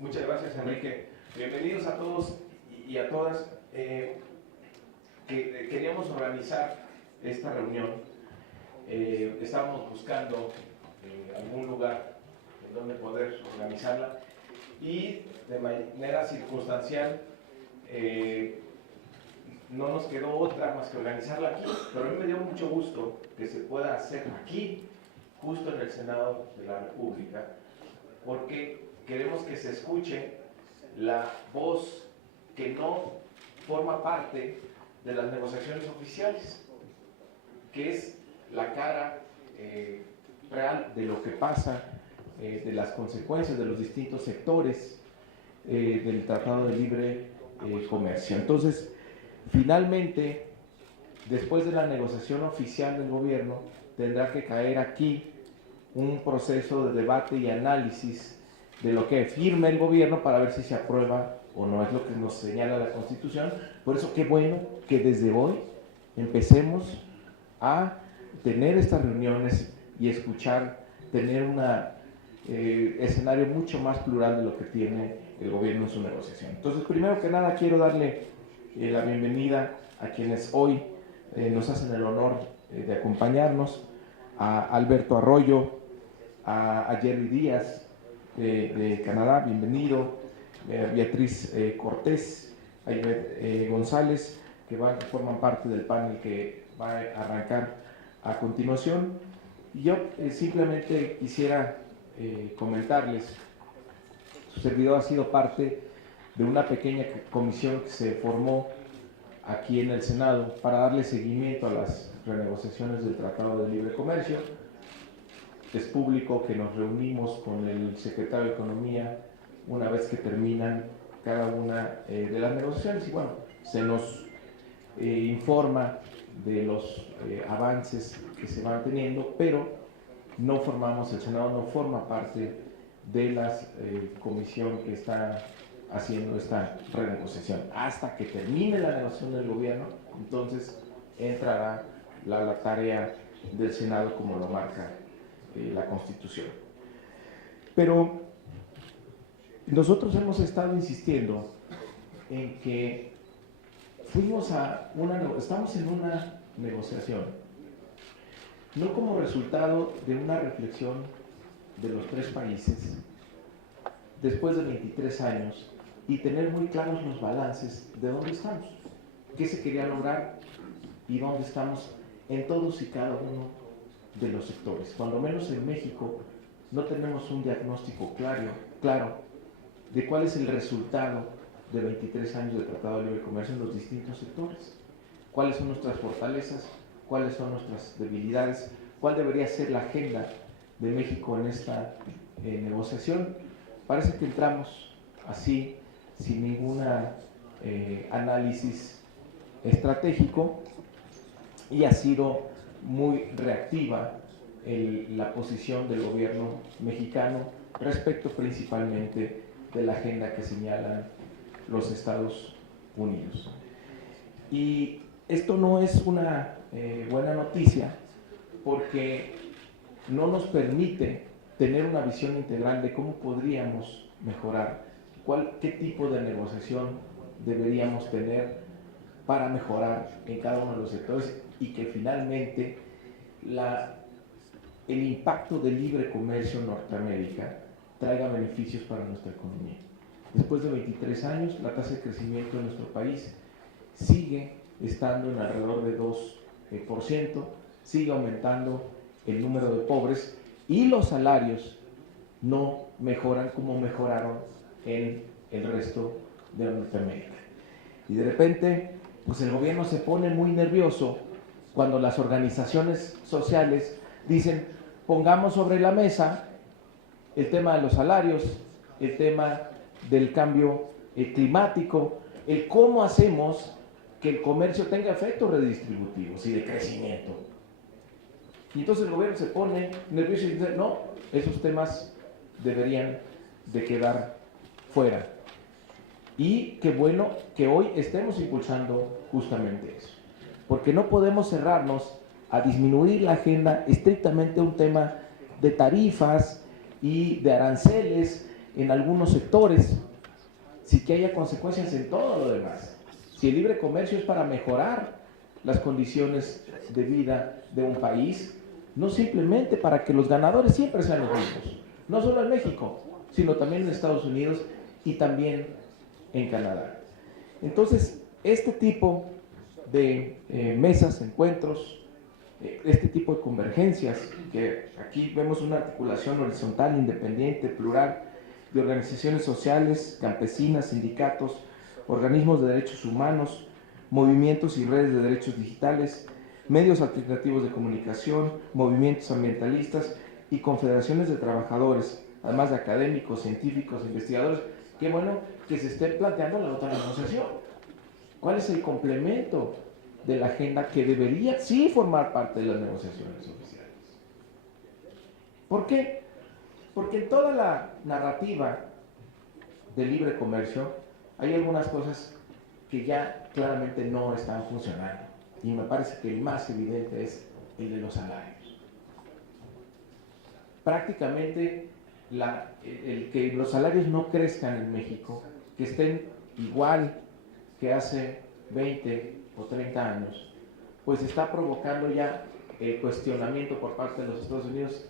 Muchas gracias, Enrique. Bienvenidos a todos y a todas. Queríamos organizar esta reunión. Estábamos buscando algún lugar en donde poder organizarla y de manera circunstancial no nos quedó otra más que organizarla aquí, pero a mí me dio mucho gusto que se pueda hacer aquí, justo en el Senado de la República, porque queremos que se escuche la voz que no forma parte de las negociaciones oficiales, que es la cara real de lo que pasa, de las consecuencias de los distintos sectores del Tratado de Libre Comercio. Entonces, finalmente, después de la negociación oficial del gobierno, tendrá que caer aquí un proceso de debate y análisis de lo que firme el gobierno para ver si se aprueba o no, es lo que nos señala la Constitución. Por eso qué bueno que desde hoy empecemos a tener estas reuniones y escuchar, tener un escenario mucho más plural de lo que tiene el gobierno en su negociación. Entonces, primero que nada, quiero darle la bienvenida a quienes hoy nos hacen el honor de acompañarnos, a Alberto Arroyo, a Jerry Díaz de Canadá, bienvenido, Beatriz Cortés, a Ivette González, que forman parte del panel que va a arrancar a continuación. Y yo simplemente quisiera comentarles, su servidor ha sido parte de una pequeña comisión que se formó aquí en el Senado para darle seguimiento a las renegociaciones del Tratado de Libre Comercio. Es público que nos reunimos con el secretario de Economía una vez que terminan cada una de las negociaciones y bueno, se nos informa de los avances que se van teniendo, pero no formamos, el Senado no forma parte de la comisión que está haciendo esta renegociación. Hasta que termine la negociación del gobierno, entonces entrará la tarea del Senado como lo marca la Constitución. Pero nosotros hemos estado insistiendo en que estamos en una negociación, no como resultado de una reflexión de los tres países, después de 23 años, y tener muy claros los balances de dónde estamos, qué se quería lograr y dónde estamos en todos y cada uno de los sectores. Cuando menos en México no tenemos un diagnóstico claro de cuál es el resultado de 23 años de Tratado de Libre Comercio en los distintos sectores, cuáles son nuestras fortalezas, cuáles son nuestras debilidades, cuál debería ser la agenda de México en esta negociación. Parece que entramos así, sin ningún análisis estratégico, y ha sido muy reactiva la posición del gobierno mexicano respecto principalmente de la agenda que señalan los Estados Unidos. Y esto no es una buena noticia, porque no nos permite tener una visión integral de cómo podríamos mejorar, qué tipo de negociación deberíamos tener para mejorar en cada uno de los sectores y que finalmente el impacto del libre comercio en Norteamérica traiga beneficios para nuestra economía. Después de 23 años, la tasa de crecimiento de nuestro país sigue estando en alrededor de 2%, sigue aumentando el número de pobres y los salarios no mejoran como mejoraron en el resto de Norteamérica. Y de repente, pues el gobierno se pone muy nervioso cuando las organizaciones sociales dicen: pongamos sobre la mesa el tema de los salarios, el tema del cambio climático, el cómo hacemos que el comercio tenga efectos redistributivos y de crecimiento. Y entonces el gobierno se pone nervioso y dice: no, esos temas deberían de quedar fuera. Y qué bueno que hoy estemos impulsando justamente eso, porque no podemos cerrarnos a disminuir la agenda estrictamente a un tema de tarifas y de aranceles en algunos sectores, sí que haya consecuencias en todo lo demás. Si el libre comercio es para mejorar las condiciones de vida de un país, no simplemente para que los ganadores siempre sean los mismos, no solo en México, sino también en Estados Unidos y también en Canadá. Entonces, este tipo de mesas, encuentros, este tipo de convergencias, que aquí vemos una articulación horizontal, independiente, plural, de organizaciones sociales, campesinas, sindicatos, organismos de derechos humanos, movimientos y redes de derechos digitales, medios alternativos de comunicación, movimientos ambientalistas y confederaciones de trabajadores, además de académicos, científicos, investigadores. Qué bueno que se esté planteando la otra negociación. ¿Cuál es el complemento de la agenda que debería sí formar parte de las negociaciones oficiales? ¿Por qué? Porque en toda la narrativa del libre comercio hay algunas cosas que ya claramente no están funcionando. Y me parece que el más evidente es el de los salarios. Prácticamente el que los salarios no crezcan en México, que estén igual que hace 20 o 30 años, pues está provocando ya el cuestionamiento por parte de los Estados Unidos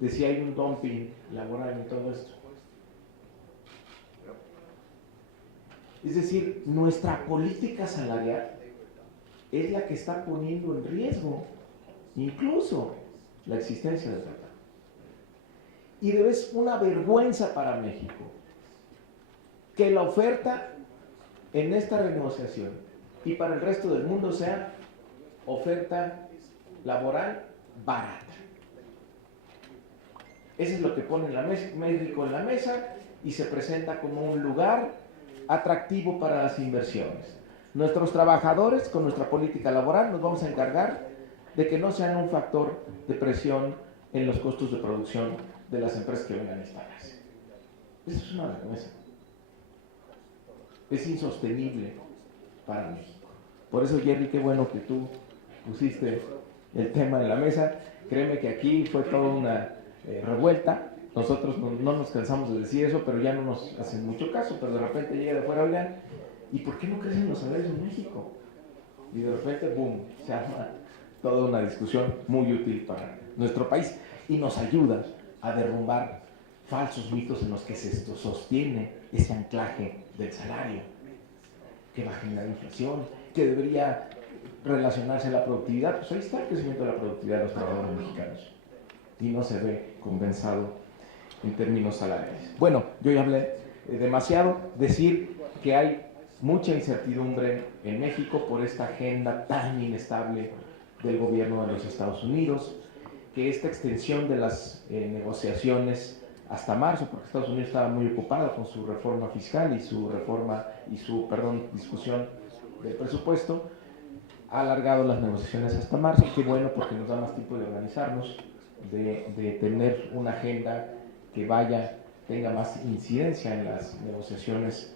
de si hay un dumping laboral en todo esto. Es decir, nuestra política salarial es la que está poniendo en riesgo incluso la existencia del tratado. Y es una vergüenza para México que la oferta en esta renegociación y para el resto del mundo sea oferta laboral barata. Eso es lo que pone México en la mesa y se presenta como un lugar atractivo para las inversiones. Nuestros trabajadores, con nuestra política laboral, nos vamos a encargar de que no sean un factor de presión en los costos de producción de las empresas que vengan a instalarse. Eso es una vergüenza. Es insostenible para México. Por eso, Jerry, qué bueno que tú pusiste el tema en la mesa. Créeme que aquí fue toda una revuelta. Nosotros no nos cansamos de decir eso, pero ya no nos hacen mucho caso. Pero de repente llega de fuera, oigan, ¿y por qué no crecen los salarios en México? Y de repente, boom, se arma toda una discusión muy útil para nuestro país y nos ayuda a derrumbar falsos mitos en los que se sostiene ese anclaje del salario, que va a generar inflación, que debería relacionarse a la productividad. Pues ahí está el crecimiento de la productividad de los trabajadores mexicanos y no se ve compensado en términos salariales. Bueno, yo ya hablé demasiado. Decir que hay mucha incertidumbre en México por esta agenda tan inestable del gobierno de los Estados Unidos, que esta extensión de las negociaciones hasta marzo, porque Estados Unidos estaba muy ocupado con su reforma fiscal y su discusión del presupuesto, ha alargado las negociaciones hasta marzo. Qué bueno, porque nos da más tiempo de organizarnos, de tener una agenda que tenga más incidencia en las negociaciones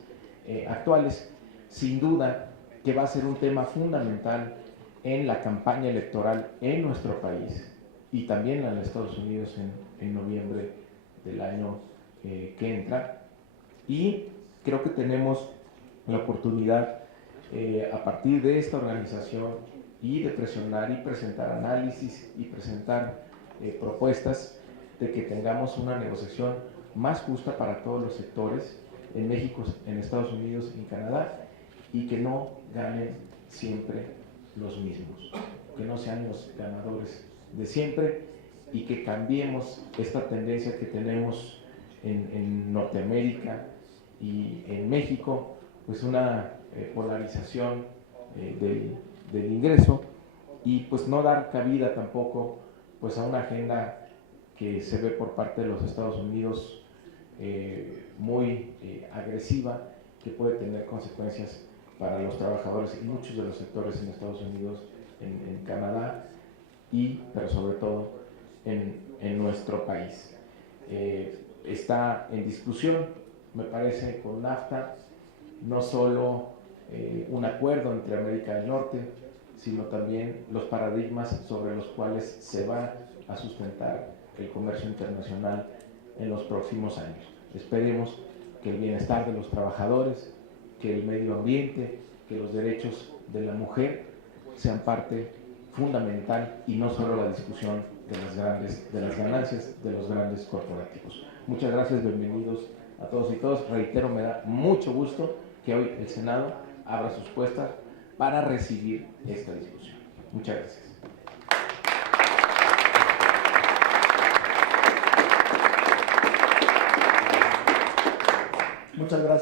actuales. Sin duda que va a ser un tema fundamental en la campaña electoral en nuestro país y también en Estados Unidos en noviembre del año que entra. Y creo que tenemos la oportunidad a partir de esta organización y de presionar y presentar análisis y presentar propuestas de que tengamos una negociación más justa para todos los sectores en México, en Estados Unidos y en Canadá, y que no ganen siempre los mismos, que no sean los ganadores de siempre, y que cambiemos esta tendencia que tenemos en Norteamérica y en México, pues una polarización del ingreso, y pues no dar cabida tampoco pues a una agenda que se ve por parte de los Estados Unidos muy agresiva, que puede tener consecuencias para los trabajadores y muchos de los sectores en Estados Unidos, en Canadá, pero sobre todo en nuestro país. Está en discusión, me parece, con NAFTA, no solo un acuerdo entre América del Norte, sino también los paradigmas sobre los cuales se va a sustentar el comercio internacional en los próximos años. Esperemos que el bienestar de los trabajadores, que el medio ambiente, que los derechos de la mujer sean parte fundamental y no solo la discusión de las ganancias de los grandes corporativos. Muchas gracias, bienvenidos a todos y todas. Reitero, me da mucho gusto que hoy el Senado abra sus puertas para recibir esta discusión. Muchas gracias. Muchas gracias.